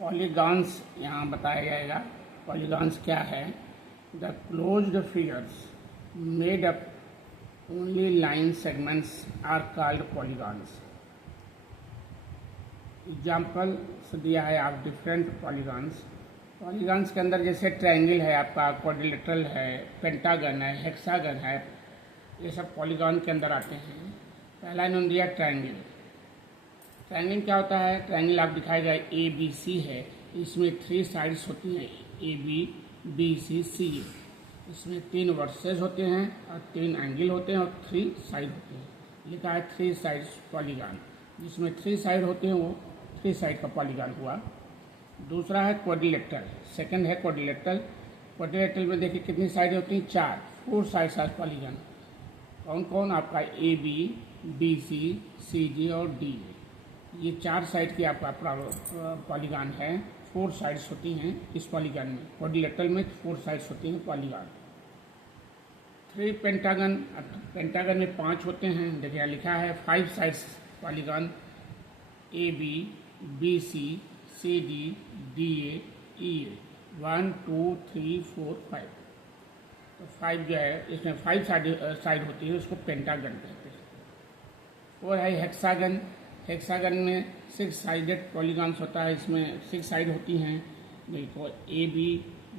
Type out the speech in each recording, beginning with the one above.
Polygons यहाँ बताया जाएगा। पॉलीगॉन्स क्या है? The closed figures made up only line segments are called polygons. Example दिया है आप डिफरेंट पॉलीगॉन्स। पॉलीगॉन्स के अंदर जैसे ट्रायंगल है आपका, क्वाड्रिलेटरल है, पेंटागन है, हेक्सागन है, ये सब पॉलीगॉन के अंदर आते हैं। पहला इन्होंने दिया ट्रायंगल। ट्रायंगल क्या होता है? ट्रायंगल आप दिखाएगा ए बी सी है, इसमें 3 साइड्स होती हैं, ए बी सी सी। इसमें 3 वर्सेस होते हैं और 3 एंगल होते हैं और 3 साइड होते हैं। लिखा है 3 साइड्स पॉलीगॉन, जिसमें 3 साइड होते हैं वो 3 साइड का पॉलीगॉन हुआ। दूसरा है क्वाड्रिलेटरल, सेकंड है क्वाड्रिलेटरल। क्वाड्रिलेटरल में देखिए कितनी साइड होती हैं? 4, 4 साइड्स आर पॉलीगॉन। कौन कौन? आपका ए बी सी डी और डी। ये 4 साइड की आपका पॉलीगॉन है। 4 साइड्स होती हैं इस पॉलीगॉन में। क्वाड्रिलेटरल में 4 साइड्स होती हैं पॉलीगॉन। 3 पेंटागन, पेंटागन में 5 होते हैं। देखिए यहाँ लिखा है 5 sides polygon, A B C D D E 1 2 3 4 5। तो 5 जो है इसमें 5 साइड होती है, उसको पेंटागन कहते हैं। और है हेक्सागन। हेक्सागन में 6 साइडेड पॉलीगॉन्स होता है, इसमें 6 साइड होती हैं। देखो A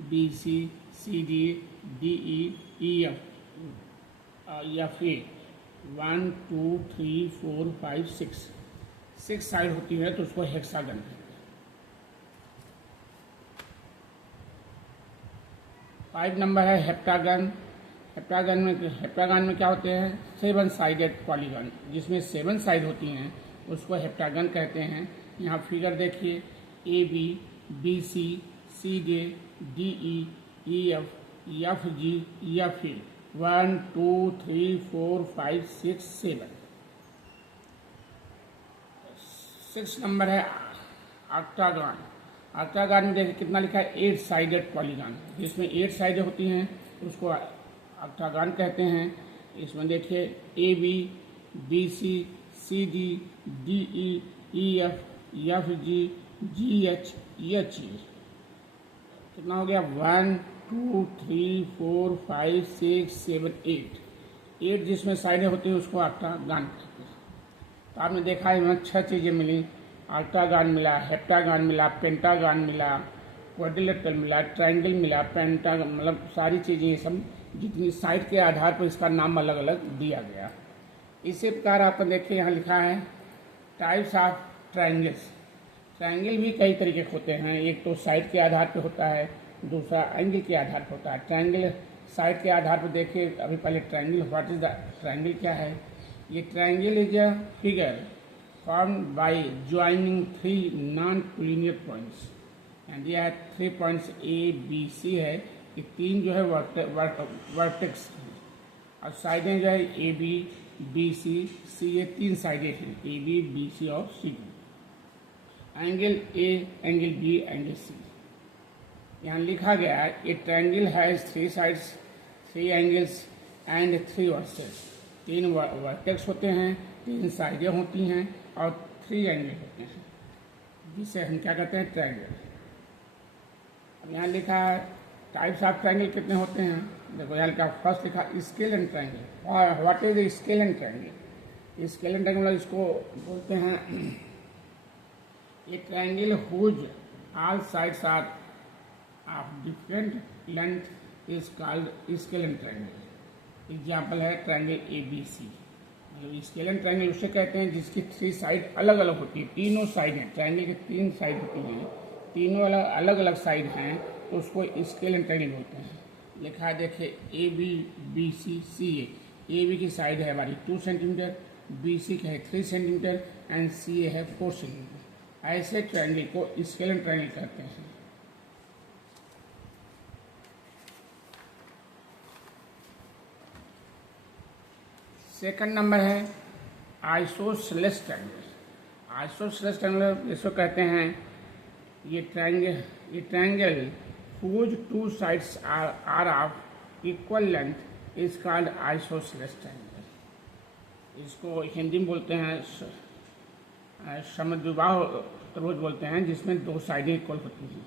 B C D E F या फिर 1 2 3 4 5 6 साइड होती है, तो उसको हेक्सागन कहते हैं। 5 नंबर है हेप्टागन। हेप्टागन में क्या होते हैं? 7 साइडेड पॉलीगॉन, जिसमें 7 साइड होती हैं, उसको हेप्टागन कहते हैं। यहाँ फिगर देखिए, A B C D E F G या फिर 1 2 3 4 5 6 7। 6 नंबर है ऑक्टागन। ऑक्टागन में देखिए कितना लिखा है? 8 साइडेड पॉलीगॉन, जिसमें 8 साइडें होती हैं, उसको ऑक्टागन कहते हैं। इसमें देखिए A B C D E F G H कितना हो गया? 1 2 3 4 5 6 7 8 जिसमें साइडें होती हैं, उसको ऑक्टागन कहते हैं। तो आपने देखा है हमें 6 चीज़ें मिली। ऑक्टागन मिला, हेप्टागन मिला, पेंटागन मिला, क्वाड्रिलेटरल मिला, ट्रायंगल मिला, पेंटागन, मतलब सारी चीज़ें ये सब जितनी साइड के आधार पर इसका नाम अलग अलग दिया गया। इसी प्रकार आपको देखिए यहाँ लिखा है टाइप्स ऑफ ट्रायंगल्स। ट्रायंगल भी कई तरीके के होते हैं। एक तो साइड के आधार पर होता है, दूसरा एंगल के आधार पर होता है। ट्रायंगल साइड के आधार पर देखिए, अभी पहले triangle, what is the triangle क्या है? ये triangle is a figure formed by joining 3 non-collinear points, and यह 3 points A B C है। ये 3 जो है वर्टेक्स और साइडें जो है ए बी सी ये 3 साइडें हैं, ए बी सी और C D. Angle A, angle B, angle C. यहाँ लिखा गया है a triangle has 3 sides, 3 angles and 3 vertices. 3 vertex होते हैं, 3 साइडें होती हैं और 3 एंगल होते हैं, जिसे हम क्या कहते हैं? ट्रायंगल। अब यहाँ लिखा है टाइप्स ऑफ ट्रायंगल कितने होते हैं। देखो यहाँ लिखा, फर्स्ट लिखा स्केल एंड ट्रायंगल। और what is scalene triangle? Scalene triangle इसको बोलते हैं ये triangle whose all sides are of different length is called scalene triangle. Example है triangle A B C. Scalene triangle उसे कहते हैं जिसकी 3 साइड अलग अलग होती है। तीनों साइड हैं, ट्रायंगल की 3 साइड होती हैं, तीनों अलग अलग साइड हैं, तो उसको स्केल एंड ट्रायंगल बोलते हैं। लिखा है देखिए A B C A B की साइड है हमारी 2 सेंटीमीटर, बी सी की है 3 सेंटीमीटर एंड सी है 4 सेंटीमीटर। ऐसे ट्रायंगल को स्केल एंड ट्रायंगल कहते हैं। सेकंड नंबर है आइसोसेलेस ट्रायंगल। आइसोसेलेस ट्रायंगल इसको कहते हैं ये triangle whose 2 sides are of equal length is called isosceles triangle। इसको हिंदी में बोलते हैं समद्विबाहु त्रिभुज बोलते हैं, जिसमें दो साइडें इक्वल होती हैं।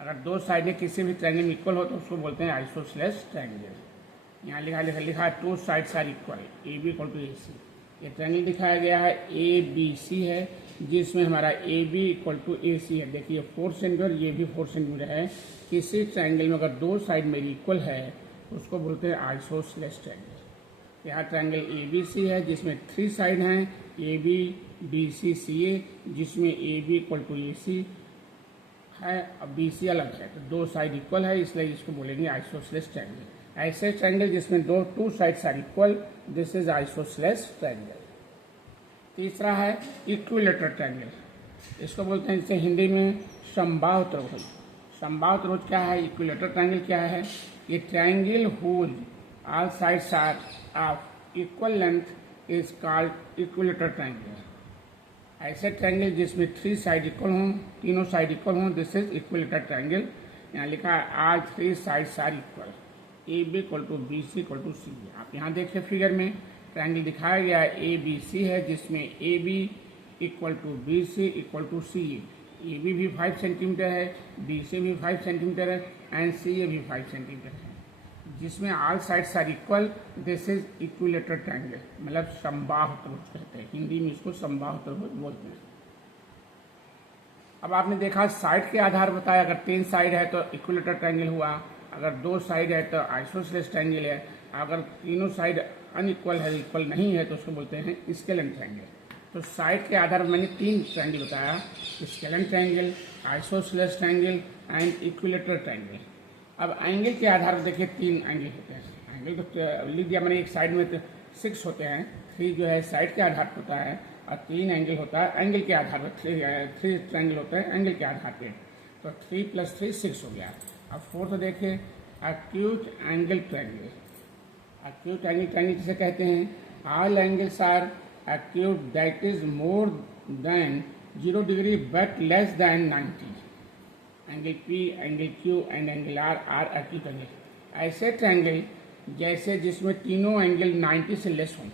अगर दो साइडें किसी भी ट्रायंगल में इक्वल हो तो उसको बोलते हैं आइसोसेलेस ट्रायंगल। यहाँ लिखा है two sides are equal, A B equal to A C. ये ट्रायंगल दिखाया गया है ए बी सी है, जिसमें हमारा ए बी इक्वल टू ए सी है। देखिए 4 सेंटीमीटर, ये भी 4 सेंटीमीटर है। किसी ट्रायंगल में अगर दो साइड मेरी इक्वल है तो उसको बोलते हैं आइसोसेलेस ट्रायंगल। यहाँ ट्रायंगल ए बी सी है, जिसमें 3 साइड हैं, ए बी बी सी सी ए, जिसमें A B equal to A सी है और बी सी अलग है, तो दो साइड इक्वल है, इसलिए इसको बोलेंगे आइसोसेलेस ट्रायंगल। ऐसे ट्रायंगल जिसमें two sides are equal, this is isosceles triangle. तीसरा है इक्विलेटरल ट्रायंगल, इसको बोलते हैं जिसे हिंदी में समबाहु त्रिभुज। समबाहु त्रिभुज क्या है, इक्विलेटरल ट्रायंगल क्या है? ये triangle whose all sides are of equal length is called equilateral triangle. ऐसे ट्रायंगल जिसमें 3 साइड इक्वल हों, तीनों साइड इक्वल हों, दिस इज इक्विलेटरल ट्रायंगल। यहाँ लिखा है all 3 sides are equal, A B equal to B C equal to C. आप यहाँ देखिए फिगर में ट्रायंगल दिखाया गया है ए बी सी है, जिसमें A B equal to B C equal to C. A B भी 5 सेंटीमीटर है, बी सी भी 5 सेंटीमीटर है एंड सी ए भी 5 सेंटीमीटर है, जिसमें all sides are equal, this is equilateral triangle. मतलब समबाहु त्रिभुज कहते हैं, हिंदी में इसको समबाहु त्रिभुज बोलते हैं। अब आपने देखा साइड के आधार बताया, अगर 3 साइड है तो इक्विलेटरल ट्रायंगल हुआ, अगर 2 साइड है तो आइसोसेलेस ट्रायंगल है, अगर तीनों साइड अनइक्वल है, इक्वल नहीं है, तो उसको बोलते हैं स्केलन ट्रायंगल। तो साइड के आधार पर मैंने 3 ट्रायंगल बताया, scalene triangle, isosceles triangle and equilateral triangle. अब एंगल के आधार पर देखिए 3 एंगल होते हैं। एंगल तो लिख दिया मैंने, एक साइड में तो 6 होते हैं, 3 जो है साइड के आधार पर होता है और 3 एंगल होता है एंगल के आधार पर। 3 ट्रायंगल होते हैं एंगल के आधार पर, तो 3 + 3 6 हो गया। अब 4th देखिए acute angle triangle. Acute angle triangle किसे कहते हैं? All angles are acute that is more than 0 degree but less than 90। Angle P, angle Q and angle R are acute angle. ऐसे ट्रायंगल जैसे जिसमें तीनों एंगल 90 से less हों,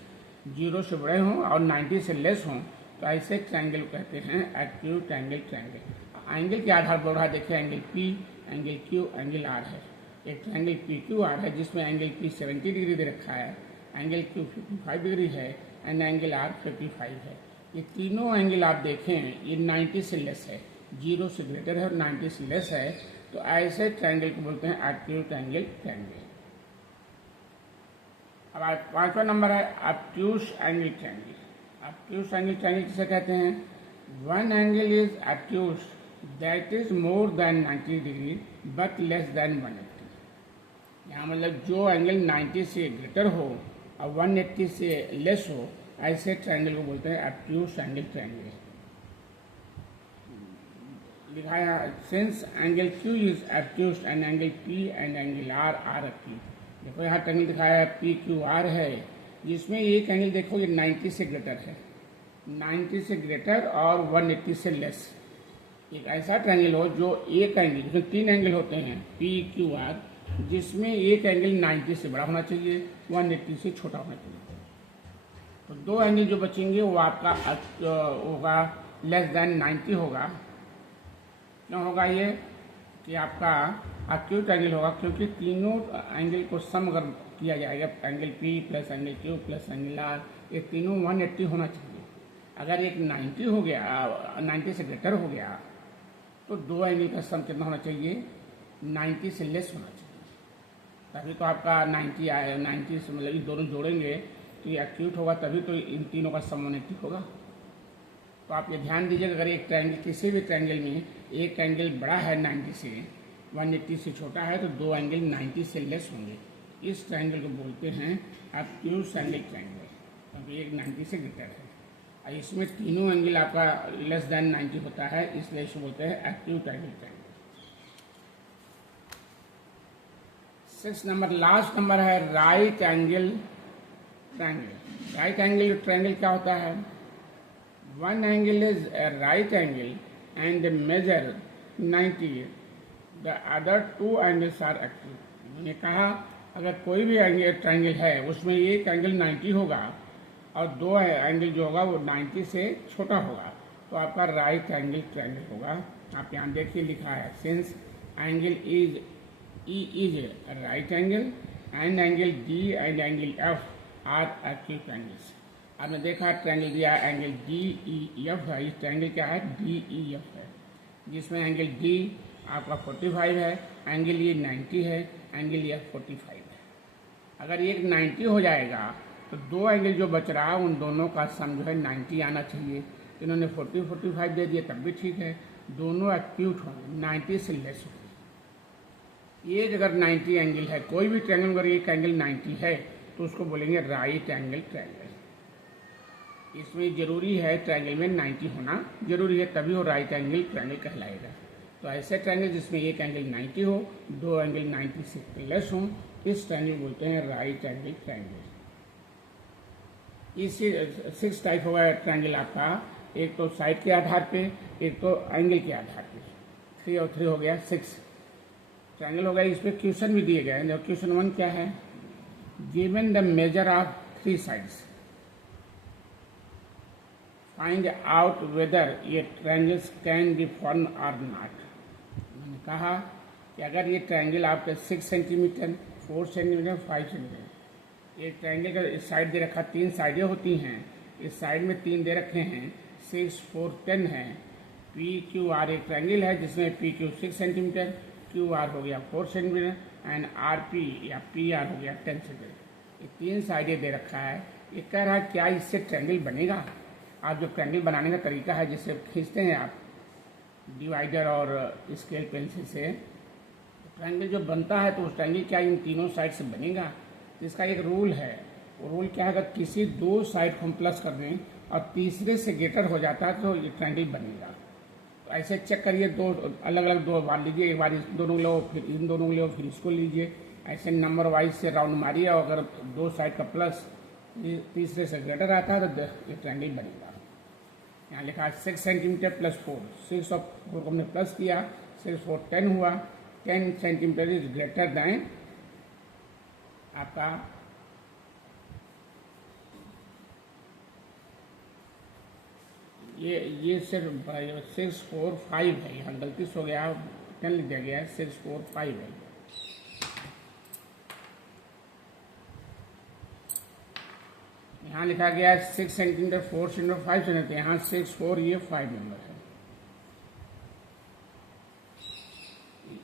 0 से बड़े हों और 90 से लेस हों, तो ऐसे ट्रायंगल कहते हैं एक्यूट एंगल ट्रायंगल। एंगल के आधार पर रहा देखिए, angle P, angle Q, angle R है। एक ट्रायंगल PQR है, जिसमें एंगल P 70 डिग्री दे रखा है, एंगल Q 55 डिग्री है एंड एंगल R 55 है। ये तीनों एंगल आप देखें, ये 90 से लेस है, 0 से ग्रेटर है और 90 से लेस है, तो ऐसे ट्रायंगल को बोलते हैं एक्यूट एंगल ट्रायंगल। अब 5वां नंबर है obtuse angle triangle. Obtuse angle triangle किसे कहते हैं? One angle is obtuse that is more then 90 degree but less then 180। यहाँ मतलब जो एंगल 90 से ग्रेटर हो और 180 से लेस हो, ऐसे ट्रायंगल को बोलते हैं ऑब्ट्यूस एंगल ट्रायंगल। लिखा है since angle Q is obtuse and angle P and angle R are acute. देखो यहाँ ट्रायंगल दिखाया है PQR है, जिसमें एक एंगल देखो ये 90 से ग्रेटर है, 90 से ग्रेटर और 180 से लेस। एक ऐसा ट्रायंगल हो जो एक एंगल, जिसमें 3 एंगल होते हैं PQR, जिसमें एक एंगल 90 से बड़ा होना चाहिए, 180 से छोटा होना चाहिए। तो 2 एंगल जो बचेंगे वो आपका होगा लेस देन 90 होगा। क्यों होगा ये? कि आपका एक्यूट एंगल होगा, क्योंकि तीनों एंगल को सम अगर किया जाएगा, angle P plus angle Q plus angle R, ये तीनों 180 होना चाहिए। अगर एक 90 हो गया, 90 से ग्रेटर हो गया, तो 2 एंगल का सम कितना होना चाहिए? 90 से लेस होना चाहिए। तभी तो आपका 90 आए, 90 से मतलब ये दोनों जोड़ेंगे तो ये एक्यूट होगा, तभी तो इन तीनों का सम 180 होगा। तो आप ये ध्यान दीजिएगा, अगर एक ट्रायंगल, किसी भी ट्रायंगल में एक एंगल बड़ा है 90 से, 180 से छोटा है, तो 2 एंगल 90 से लेस होंगे। इस ट्रायंगल को बोलते हैं ऑब्ट्यूस एंगल ट्रायंगल, क्योंकि एक 90 से ग्रेटर है और इसमें तीनों एंगल आपका लेस देन 90 होता है, इसलिए इसे बोलते हैं acute angle triangle. 6 number last number है right angle triangle. Right angle triangle क्या होता है? One angle is a right angle and measure 90, the other 2 angles are acute। मैंने कहा अगर कोई भी एंगल ट्रायंगल है, उसमें एक एंगल 90 होगा और दो एंगल जो होगा वो 90 से छोटा होगा, तो आपका राइट एंगल ट्रायंगल होगा। आप यहाँ देखिए लिखा है, since angle is right angle and angle D and angle F R acute angles. आपने देखा ट्रायंगल दिया एंगल डी ई एफ है, इस ट्रायंगल क्या है, डी ई एफ है, जिसमें एंगल डी आपका 45 है, एंगल ये 90 है, एंगल ये 45 है। अगर ये 90 हो जाएगा तो दो एंगल जो बच रहा है उन दोनों का सम जो है 90 आना चाहिए। इन्होंने 45 दे दिए तब भी ठीक है, दोनों एक्यूट होंगे, 90 से लेस होंगे। एक अगर 90 एंगल है, कोई भी ट्रायंगल अगर एक एंगल 90 है तो उसको बोलेंगे राइट एंगल ट्रायंगल। इसमें जरूरी है ट्रायंगल में 90 होना जरूरी है, तभी वो राइट एंगल ट्रायंगल कहलाएगा। तो ऐसे ट्रायंगल जिसमें एक एंगल 90 हो, दो एंगल 90 से लेस हो, इस ट्रायंगल बोलते हैं राइट एंगल ट्रायंगल। इसी 6 टाइप होगा ट्रायंगल आपका, एक तो साइड के आधार पे, एक तो एंगल के आधार पे। 3 और 3 हो गया 6 ट्रायंगल हो गया। इस पे क्वेश्चन भी दिए गए हैं। क्वेश्चन 1 क्या है, given the measure of 3 sides, find out whether ये ट्रायंगल्स कैन बी फॉर्म और नॉट। मैंने कहा कि अगर ये ट्रायंगल आपके 6 सेंटीमीटर, 4 सेंटीमीटर, 5 सेंटीमीटर, एक ट्रायंगल का इस साइड दे रखा, 3 साइडें होती हैं, इस साइड में 3 दे रखे हैं, 6, 4, 10 है। पी क्यू आर एक ट्रायंगल है जिसमें P Q 6 centimetre, Q R हो गया 4 सेंटीमीटर एंड आर पी या पी आर हो गया 10 सेंटीमीटर। ये 3 साइडें दे रखा है। ये कह रहा है क्या इससे ट्रायंगल बनेगा। आप जो ट्रायंगल बनाने का तरीका है, जिससे खींचते हैं आप डिवाइडर और स्केल पेंसिल से, ट्रायंगल जो बनता है तो उस ट्रायंगल क्या इन तीनों साइड से बनेगा। इसका एक रूल है, वो रूल क्या है, अगर किसी 2 साइड को हम प्लस कर दें और तीसरे से ग्रेटर हो जाता है तो ये ट्रायंगल बनेगा। तो ऐसे चेक करिए, दो अलग अलग 2 बार लीजिए, एक बार दोनों लो, फिर इन दोनों लो, फिर इसको लीजिए, ऐसे नंबर वाइज से राउंड मारिए, और अगर 2 साइड का प्लस तीसरे से ग्रेटर आता है तो ये ट्रायंगल बनेगा। यहाँ लिखा है 6 सेंटीमीटर प्लस 4, 6 और 4 को हमने प्लस किया, 6, 4, 10 हुआ, 10 सेंटीमीटर इज ग्रेटर दैन आपका ये सिर्फ 6, 4, 5 है, यहाँ गलती से हो गया, 10 लिख दिया गया है, 6, 4, 5 है। यहाँ लिखा गया है 6 सेंटीमीटर, 4 सेंटीमीटर, 5 सेंटीमीटर, यहाँ 6, 4, ये 5 नंबर है।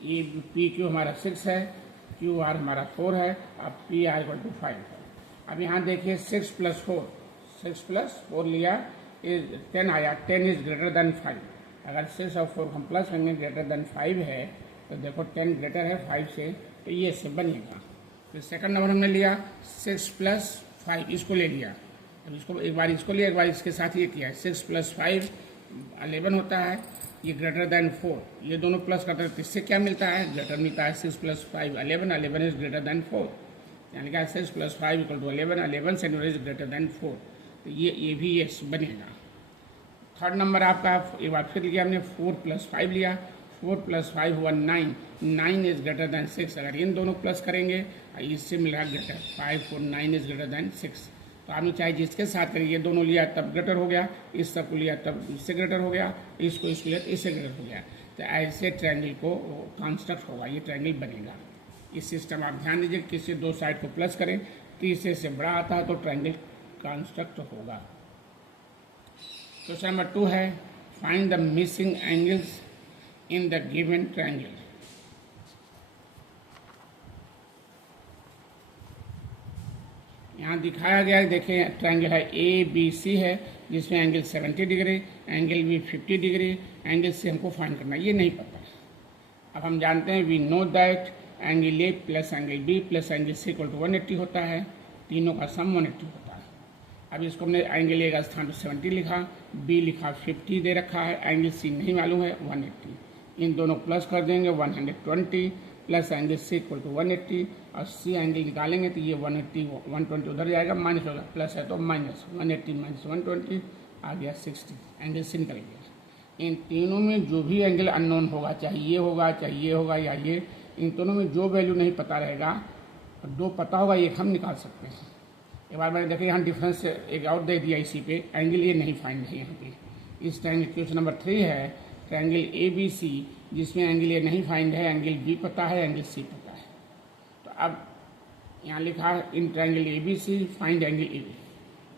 ये पी क्यू हमारा 6 है, क्यू आर हमारा 4 है, अब पी आर इक्वल टू 5 है। अब यहाँ देखिए 6 प्लस 4, 6 प्लस 4 लिया, 10 आया, 10 इज ग्रेटर देन 5। अगर 6 और 4 हम प्लस करेंगे, ग्रेटर देन 5 है, तो देखो 10 ग्रेटर है 5 से, तो ये से बनेगा। फिर सेकंड नंबर हमने लिया 6 प्लस 5, इसको ले लिया, अब इसको एक बार इसको लिया, एक बार इसके साथ ये किया, 6 प्लस 5 11 होता है, ये ग्रेटर देन 4, ये दोनों प्लस करते हैं तो इससे क्या मिलता है, ग्रेटर मिलता है। 6 प्लस 5 11, 11 इज ग्रेटर देन 4, यानी कि 6 plus 5 equal to 11, 11 centimetre is greater than 4, तो ये भी ये बनेगा। थर्ड नंबर आपका एक बार फिर लिया हमने, 4 प्लस 5 लिया, 4 प्लस 5 हुआ 9, 9 इज ग्रेटर देन 6। अगर इन दोनों प्लस करेंगे इससे मिल रहा ग्रेटर, 5 4 9 इज ग्रेटर देन 6। तो आपने चाहे जिसके साथ करिए, ये दोनों लिया तब ग्रेटर हो गया, इस सब को लिया तब इससे ग्रेटर हो गया, इसको लिया तो इससे ग्रेटर हो गया। तो ऐसे ट्रायंगल को कंस्ट्रक्ट होगा, ये ट्रायंगल बनेगा। इस सिस्टम आप ध्यान दीजिए, किसी 2 साइड को प्लस करें, तीसरे से बड़ा आता है तो ट्रायंगल कंस्ट्रक्ट होगा। क्वेश्चन नंबर 2 है, find the missing angles in the given triangle. यहाँ दिखाया गया है, देखें ट्रायंगल है ABC है, जिसमें एंगल 70 डिग्री, एंगल भी 50 डिग्री, एंगल से हमको फाइंड करना है, ये नहीं पता। अब हम जानते हैं, we know that angle A plus angle B plus angle C equal to 180 होता है, तीनों का सम 180 होता है। अब इसको हमने एंगल A का स्थान पर 70 लिखा, B लिखा 50 दे रखा है, एंगल C नहीं मालूम है 180, इन दोनों प्लस कर देंगे 120 plus angle C equal to 180, और C एंगल निकालेंगे तो ये 180 120 उधर जाएगा, माइनस होगा, प्लस है तो माइनस, 180 माइनस 120 आ गया 60, एंगल C निकल गया। इन तीनों में जो भी एंगल अननोन होगा, चाहे ये होगा चाहे ये होगा या ये, इन दोनों में जो वैल्यू नहीं पता रहेगा, 2 पता होगा, एक हम निकाल सकते हैं। एक बार मैंने देखा यहाँ डिफरेंस एक और दे दिया इसी पे, एंगल ए नहीं फाइंड है यहाँ पे। इस ट्रायंगल क्वेश्चन नंबर 3 है ट्रायंगल ए बी सी, जिसमें एंगल ए नहीं फाइंड है, एंगल बी पता है, एंगल सी पता है। तो अब यहाँ लिखा है in triangle A B C find angle A B.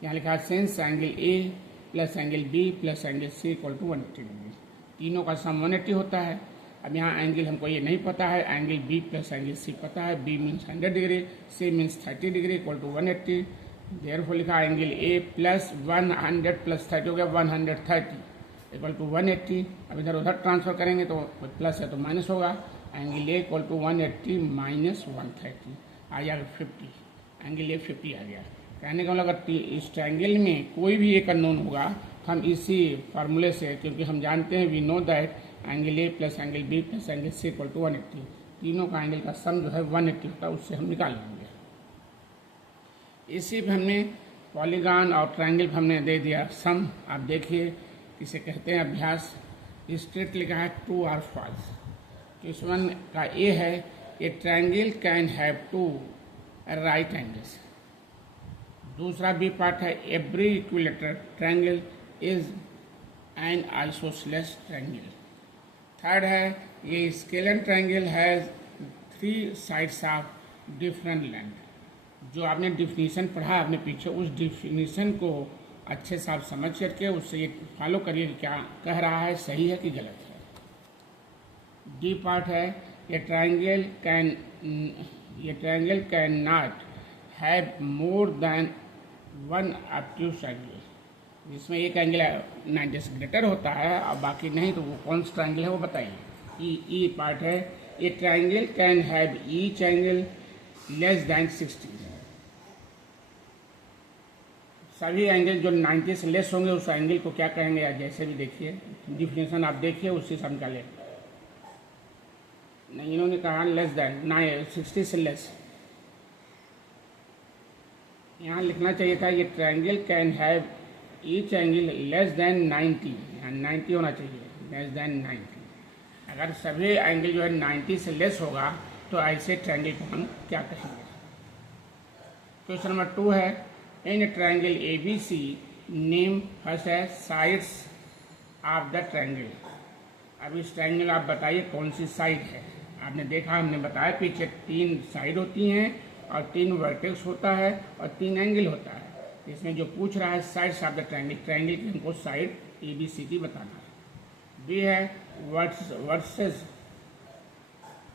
यहाँ लिखा है since angle A plus angle B plus angle C equal to 180 degree, तीनों का सम 180 होता है। अब यहाँ एंगल हमको ये नहीं पता है, angle B plus angle C पता है, B means 100 degree, C means 30 degree equal to 180। Therefore लिखा एंगल ए प्लस 100 प्लस 30 हो गया 130 इक्वल टू 180। अब इधर उधर ट्रांसफर करेंगे तो प्लस है तो माइनस होगा, angle A equal to 180 minus 130 आ जाएगा 50, एंगल ए 50 आ गया। कहने का मतलब इस ट्रायंगल में कोई भी एक अननोन होगा तो हम इसी फार्मूले से, क्योंकि हम जानते हैं we know that angle A plus angle B plus angle C equal to 180, तीनों का एंगल का सम जो है 180 होता है, उससे हम निकाल लेंगे। इसी पे हमने पॉलीगॉन और ट्रायंगल पे हमने दे दिया सम। आप देखिए इसे कहते हैं अभ्यास। स्ट्रेट लिखा है ट्रू और फॉल्स। क्वेश्चन का ए है a triangle can have two right angles. दूसरा बी पार्ट है every equilateral triangle is an isosceles triangle. Third है ये scalene triangle has 3 sides of different length. जो आपने डिफिनीशन पढ़ा अपने पीछे, उस डिफिनीशन को अच्छे से आप समझ करके उससे ये फॉलो करिए कि क्या कह रहा है, सही है कि गलत है। डी पार्ट है ये triangle can not have more than 1 obtuse angle, जिसमें एक एंगल 90 से ग्रेटर होता है और बाकी नहीं, तो वो कौन सा ट्रायंगल है वो बताइए। ई पार्ट है a triangle can have each angle less than 60। सभी एंगल जो 90 से लेस होंगे उस एंगल को क्या कहेंगे, या जैसे भी देखिए डिफिनेशन आप देखिए उससे समझा लें। नहीं, इन्होंने कहा लेस देन 60 से लेस। यहाँ लिखना चाहिए था ये triangle can have each angle less than 90, यहाँ 90 होना चाहिए, लेस देन 90। अगर सभी एंगल जो है 90 से लेस होगा तो ऐसे ट्रायंगल को हम क्या कहेंगे। क्वेश्चन नंबर 2 है in triangle A B C name first है साइड्स ऑफ द ट्रायंगल। अब इस ट्रायंगल आप बताइए कौन सी साइड है। आपने देखा, हमने बताया पीछे 3 साइड होती हैं और 3 वर्टेक्स होता है और 3 एंगल होता है। इसमें जो पूछ रहा है sides of the triangle, triangle की हमको साइड ए बी सी की बताना है। बी है versus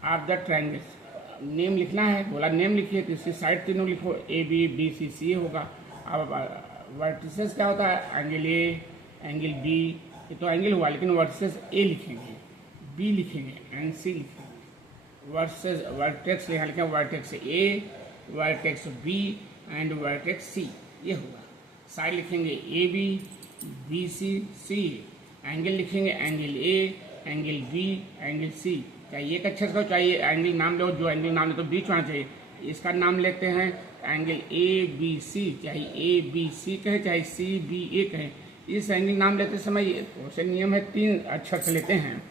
of the triangle, name लिखना है, बोला नेम लिखिए तो इसकी साइड तीनों लिखो, ए बी बी सी सी होगा। अब वर्टिसेस क्या होता है, एंगल ए एंगल बी, ये तो एंगल हुआ, लेकिन वर्सेस ए लिखेंगे, बी लिखेंगे एंड सी लिखेंगे। वर्सेस वर्टेक्स यहाँ लिखेंगे vertex A, vertex B and vertex C, ये हुआ। साइड लिखेंगे A B B C C, angle लिखेंगे angle A angle B angle C. चाहिए एक अच्छा सा चाहिए एंगल नाम लो, जो एंगल नाम ले तो बीच में आना चाहिए। इसका नाम लेते हैं एंगल ए बी सी, चाहे ए बी सी कहें चाहे सी बी ए कहें। इस एंगल नाम लेते समय वैसे नियम है 3 अक्षर से लेते हैं,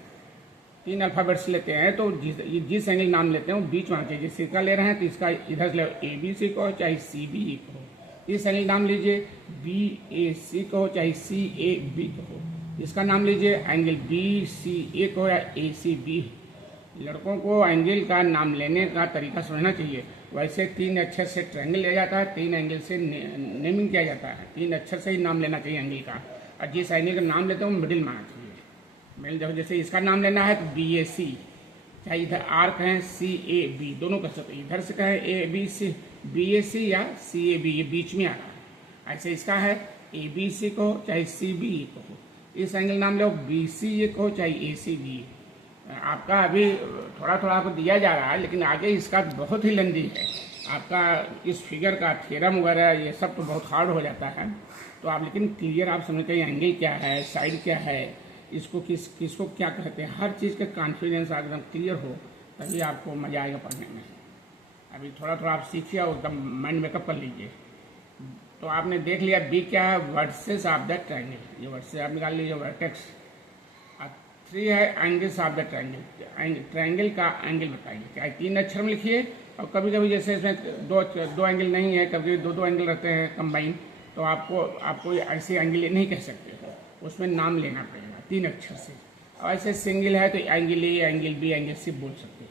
3 अल्फ़ाबेट्स लेते हैं, तो जिस एंगल नाम लेते हैं वो बीच में आना चाहिए। जिस इसका ले रहे हैं तो इसका इधर से ए बी सी कहो चाहे सी बी ए कहो। इस एंगल नाम लीजिए बी ए सी कहो चाहे सी ए बी कहो। इसका नाम लीजिए एंगल बी सी ए कहो या ए सी बी। लड़कों को एंगल का नाम लेने का तरीका समझना चाहिए। वैसे 3 अक्षर से ट्रायंगल लिया जाता है, 3 एंगल से नेमिंग किया जाता है। 3 अक्षर से ही नाम लेना चाहिए एंगल का, और जिस एंगल का नाम लेते हैं वो मिडिल में आना चाहिए। मिडिल देखो, जैसे इसका नाम लेना है तो बी ए सी, चाहे इधर आर कहें सी ए बी, दोनों कर सकते। इधर से कहें ए बी सी बी ए सी या सी ए बी, ये बीच में आ रहा है। ऐसे इसका है ए बी सी कहो चाहे सी बी ए कहो। इस एंगल नाम लो बी सी ए कहो चाहे ए सी बी। आपका अभी थोड़ा थोड़ा आपको दिया जा रहा है, लेकिन आगे इसका बहुत ही लंबी है। आपका इस फिगर का थ्योरम वगैरह ये सब तो बहुत हार्ड हो जाता है। तो आप लेकिन क्लियर आप समझते हैं एंगल क्या है, साइड क्या है, इसको किसको क्या कहते हैं, हर चीज़ का कॉन्फिडेंस एकदम क्लियर हो, तभी आपको मजा आएगा पढ़ने में। अभी थोड़ा थोड़ा आप सीखिए और एकदम माइंड मेकअप कर लीजिए। तो आपने देख लिया बी क्या है, वर्सेस ऑफ द ट्रायंगल। ये वर्सेस आप निकाल लीजिए वर्टेक्स। 3 है angles of the triangle, triangle का एंगल बताइए। क्या 3 अक्षर में लिखिए, और कभी कभी जैसे इसमें दो एंगल नहीं है, कभी दो एंगल रहते हैं कंबाइन, तो आपको ऐसे एंगल नहीं कह सकते, उसमें नाम लेना पड़ेगा 3 अक्षर से। और ऐसे सिंगल है तो angle A, angle B, angle C बोल सकते हैं।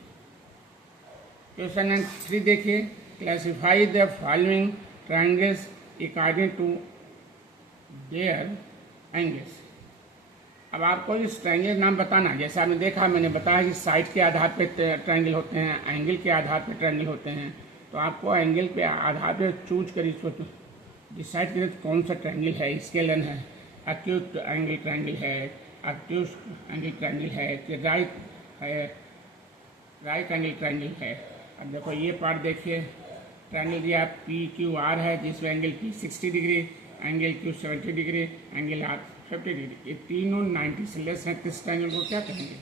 क्वेश्चन नंबर 3 देखिए, classify the following triangles according to their angles. अब आपको इस ट्रायंगल नाम बताना, जैसा आपने देखा, मैंने बताया कि साइड के आधार पे ट्रायंगल होते हैं, एंगल के आधार पे ट्रायंगल होते हैं। तो आपको एंगल के आधार पे चूज कर इसको डिसाइड करें कौन सा ट्रायंगल है। स्केलन है, एक्यूट एंगल ट्रायंगल है, एक्यूट एंगल ट्रायंगल है, कि राइट एंगल ट्रायंगल है। अब देखो ये पार्ट देखिए, ट्रायंगल दिया PQR है, जिसमें angle P 60 degree, angle Q 70 degree, angle R 50 degree, ये तीनों 90 से लेस हैं। किस ट्रायंगल को क्या कहेंगे?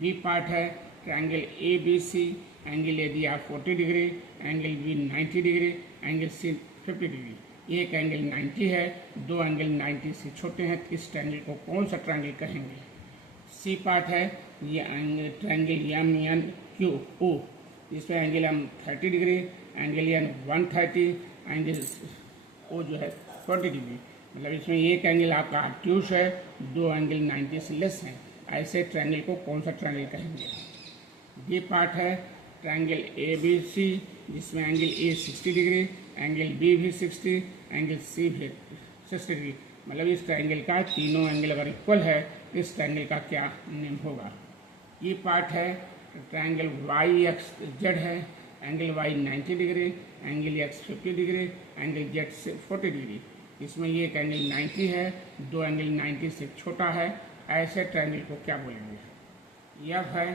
बी पार्ट है ट्रायंगल ABC, एंगल ए दिया 40 degree, angle B 90 degree, angle C 50 degree. एक एंगल 90 है, दो एंगल 90 से छोटे हैं। इस ट्रायंगल को कौन सा ट्रायंगल कहेंगे? सी पार्ट है ये ट्रायंगल MNQO, जिसमें angle M 30 degree, angle N 130, angle O जो है 40 डिग्री। मतलब इसमें एक एंगल आपका ऑब्ट्यूस है, दो एंगल 90 से लेस हैं। ऐसे ट्रायंगल को कौन सा ट्रायंगल कहेंगे? बी पार्ट है ट्रायंगल ABC, जिसमें angle A 60 degree, angle B भी 60, एंगल C भी 60 डिग्री। मतलब इस ट्रायंगल का तीनों एंगल अगर इक्वल है तो इस ट्रायंगल का क्या नेम होगा? ये पार्ट है ट्रायंगल YXZ है, angle Y 90 degree, angle X 50 degree, angle Z 40 degree. इसमें ये एक एंगल 90 है, दो एंगल 90 से छोटा है। ऐसे ट्रायंगल को क्या बोलेंगे? यह है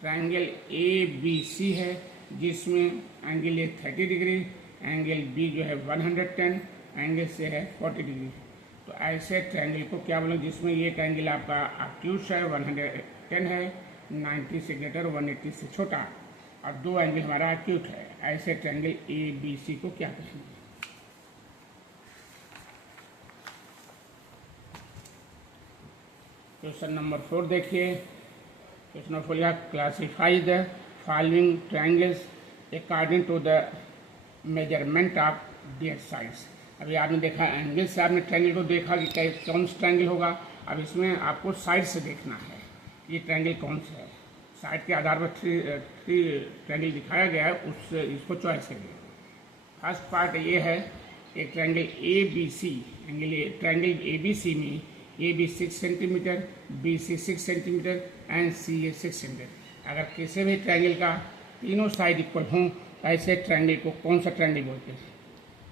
ट्रायंगल ABC है, जिसमें angle A 30 degree, angle B जो है 110, एंगल से है 40 डिग्री। तो ऐसे ट्रायंगल को क्या बोलेंगे? जिसमें एक एंगल आपका ऑब्ट्यूस है 110 है, 90 से ग्रेटर, 180 से छोटा, और दो एंगल हमारा एक्यूट है। ऐसे ट्रायंगल ABC को क्या कहेंगे? क्वेश्चन नंबर 4 देखिए। क्वेश्चन नंबर 4 लिखा, classify the following triangles according to the measurement of their sides. अभी आपने देखा एंगल से, आपने ट्रायंगल को देखा कि कौन सा ट्रायंगल होगा। अब इसमें आपको साइड से देखना है ये ट्रायंगल कौन सा है। साइड के आधार पर थ्री ट्रायंगल दिखाया गया है, उससे इसको चॉइस करिए। फर्स्ट पार्ट ये है एक ट्रायंगल ABC, ट्रायंगल ABC में AB 6 centimetre, BC 6 centimetre and CA 6 centimetre. अगर किसी भी ट्रायंगल का तीनों साइड इक्वल हों, ऐसे ट्रायंगल को कौन सा ट्रायंगल बोलते हैं?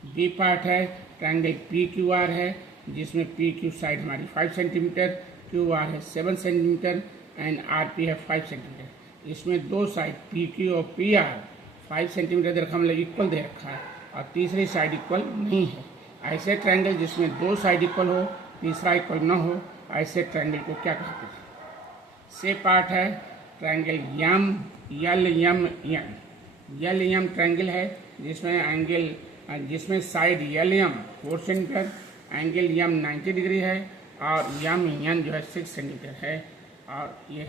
बी पार्ट है ट्रायंगल PQR है, जिसमें PQ साइड हमारी 5 सेंटीमीटर, QR है 7 सेंटीमीटर एंड RP है 5 सेंटीमीटर। इसमें दो साइड PQ और PR 5 सेंटीमीटर दे रखा, मतलब इक्वल दे रखा है, और तीसरी साइड इक्वल नहीं है। ऐसे ट्रायंगल जिसमें दो साइड इक्वल हो, तीसरा इक्वल न हो, ऐसे ट्रायंगल को क्या कहते हैं? से पार्ट है ट्रायंगल LM ट्रायंगल है, जिसमें side LM 4 centimetre, angle M 90 degree है, और M जो है 6 सेंटीमीटर है, और ये